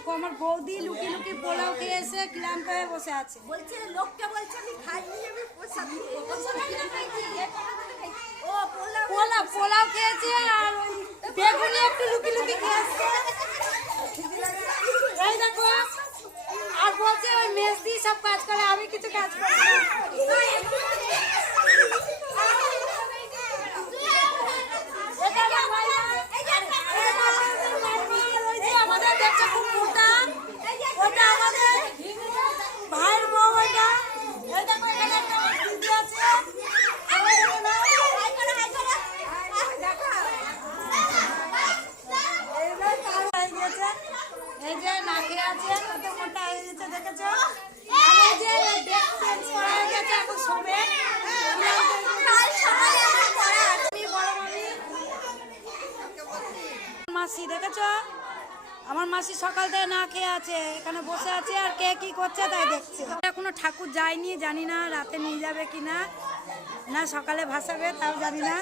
দেখো আমার বৌদি লুকি লুকি পোলাও খেয়ে এসে ক্লান্ত হয়ে বসে আছে। বলছে লোকটা বলছে আমি খাইনি, আমি প্রসাদ ও পোলাও খেয়েছে আর বেগুনি একটু লুকি লুকি খেয়েছে। এই দেখো আর বলছে ওই মেজদি সব কাজ করে, আমি কিছু কাজ করি না। আমাদের দেখছে খুব মোটা, ওটা আমাদের ভাইয়ের বউ। ওটা এই দেখো এখানে একটা দিদি আছে। এই যে নাকে আছে কত মোটা হয়ে গেছে দেখেছো। এই যে চেঞ্জ করা হয়ে গেছে, এখন শোবে। মাসি দেখেছো, আমার মাসি সকাল থেকে না খেয়ে আছে, এখানে বসে আছে আর কে কি করছে তাই দেখছে। এখনো ঠাকুর যায়নি, জানি না রাতে নিয়ে যাবে কিনা, না সকালে ভাসাবে তাও জানি না।